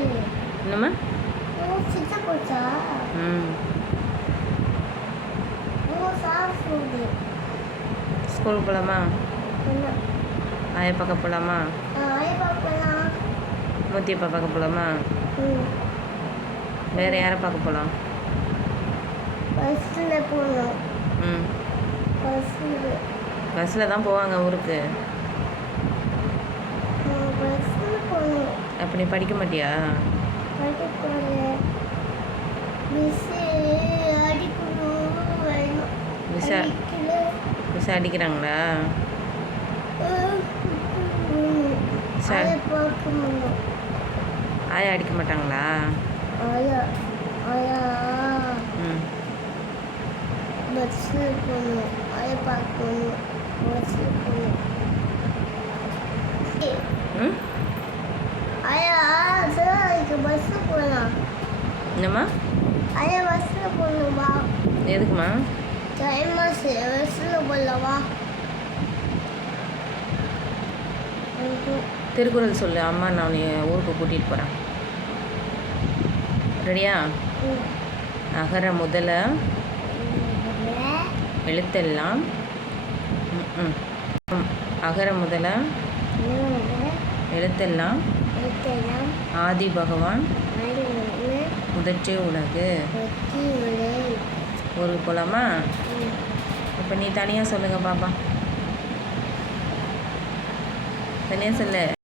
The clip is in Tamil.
என்னம்மா? ம். ஸ்கூலுக்கு போகலாமா? ஆயா பார்க்க போகலாமா? மூத்தியப்பா பார்க்க போகலாமா? வேறு யாரை பார்க்க போகலாம்? ம். பஸ்ஸில் தான் போவாங்க ஊருக்கு. அப்போ நீ படிக்க மாட்டியா? மிஸ் அடிக்கிறாங்களா? ஆயா அடிக்க மாட்டாங்களா? ம். பஸ்ஸில் போகணும், ஆயா பார்க்கணும், பஸ்ஸில் போகணும். ம். ஆயா பஸ்ஸில் போகலாம். என்னம்மா? ஆயா பஸ்ஸில் போகணுமா? எதுக்குமா? டைமாச்சு, பஸ்ஸில் போகலவா? திருக்குறள் சொல்லு. அம்மா நான் ஊருக்கு கூட்டிகிட்டு போகிறேன். ரெடியா? அகர முதல எழுத்தெல்லாம் அகர முதல எழுத்தெல்லாம் ஆதி பகவான் முதற்றே உலகு. ஊருக்கு போகலாமா? இப்போ நீ தனியாக சொல்லுங்க பாப்பா. தனியாக சொல்லு.